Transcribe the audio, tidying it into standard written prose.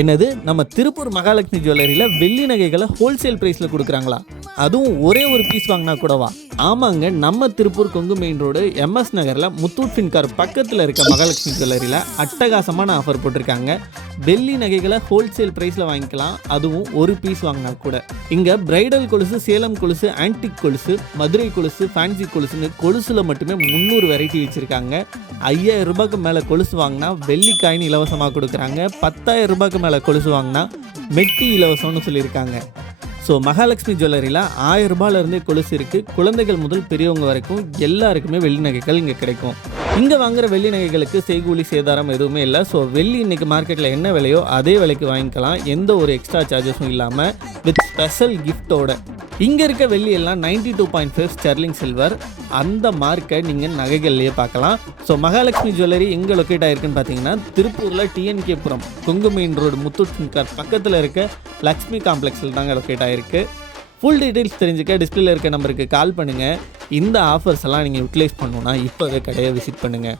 என்னது நம்ம திருப்பூர் மகாலட்சுமி ஜுவல்லரியில் வெள்ளி நகைகளை ஹோல்சேல் ப்ரைஸில் கொடுக்குறாங்களா? அதுவும் ஒரே ஒரு பீஸ் வாங்கினா கூடவா? ஆமாங்க, நம்ம Tiruppur Kongu main road MS நகரில் முத்தூட் ஃபின்கார் பக்கத்தில் இருக்க மகாலட்சுமி ஜுவல்லரியில் அட்டகாசமான ஆஃபர் போட்டிருக்காங்க. வெள்ளி நகைகளை ஹோல்சேல் ப்ரைஸில் வாங்கிக்கலாம், அதுவும் ஒரு பீஸ் வாங்கினா கூட. இங்கே பிரைடல் கொலுசு, சேலம் கொலுசு, ஆன்டிக் கொலுசு, மதுரை கொலுசு, ஃபேன்சி கொலுசுன்னு கொலுசில் மட்டுமே 300 வெரைட்டி வச்சுருக்காங்க. 5000 ரூபாய்க்கு மேலே கொலுசு வாங்கினா வெள்ளி காயின் இலவசமாக கொடுக்குறாங்க. 10,000 ரூபாய்க்கு மேலே கொலுசு வாங்கினா மெட்டி இலவசம்னு சொல்லியிருக்காங்க. ஸோ மகாலட்சுமி ஜுவல்லரியில் 1000 ரூபாயிலிருந்தே கொலுசு இருக்குது. குழந்தைகள் முதல் பெரியவங்க வரைக்கும் எல்லாருக்குமே வெள்ளி நகைகள் இங்கே கிடைக்கும். இங்கே வாங்குகிற வெள்ளி நகைகளுக்கு செய்கூலி சேதாரம் எதுவுமே இல்லை. ஸோ வெள்ளி இன்றைக்கி மார்க்கெட்டில் என்ன விலையோ அதே விலைக்கு வாங்கிக்கலாம், எந்த ஒரு எக்ஸ்ட்ரா சார்ஜஸும் இல்லாமல், வித் ஸ்பெஷல் கிஃப்டோட. இங்கே இருக்க வெள்ளி எல்லாம் 92.5 ஸ்டெர்லிங் சில்வர். அந்த மார்க்கை நீங்கள் நகைகள்லேயே பார்க்கலாம். ஸோ மகாலட்சுமி ஜுவல்லரி எங்கே லொக்கேட் ஆகிருக்குன்னு பார்த்தீங்கன்னா, திருப்பூரில் டிஎன்கேபுரம் கொங்கு மெயின் ரோடு முத்தூட் ஃபின்கார் பக்கத்தில் இருக்க லக்ஷ்மி காம்ப்ளெக்ஸில் தாங்க லொக்கேட் ஆகிருக்கு. ஃபுல் டீட்டெயில்ஸ் தெரிஞ்சுக்க டிஸ்பிளேல இருக்க நம்பருக்கு கால் பண்ணுங்கள். இந்த ஆஃபர்ஸ் எல்லாம் நீங்கள் யூட்டிலைஸ் பண்ணணுன்னா இப்போவே கடையை விசிட் பண்ணுங்கள்.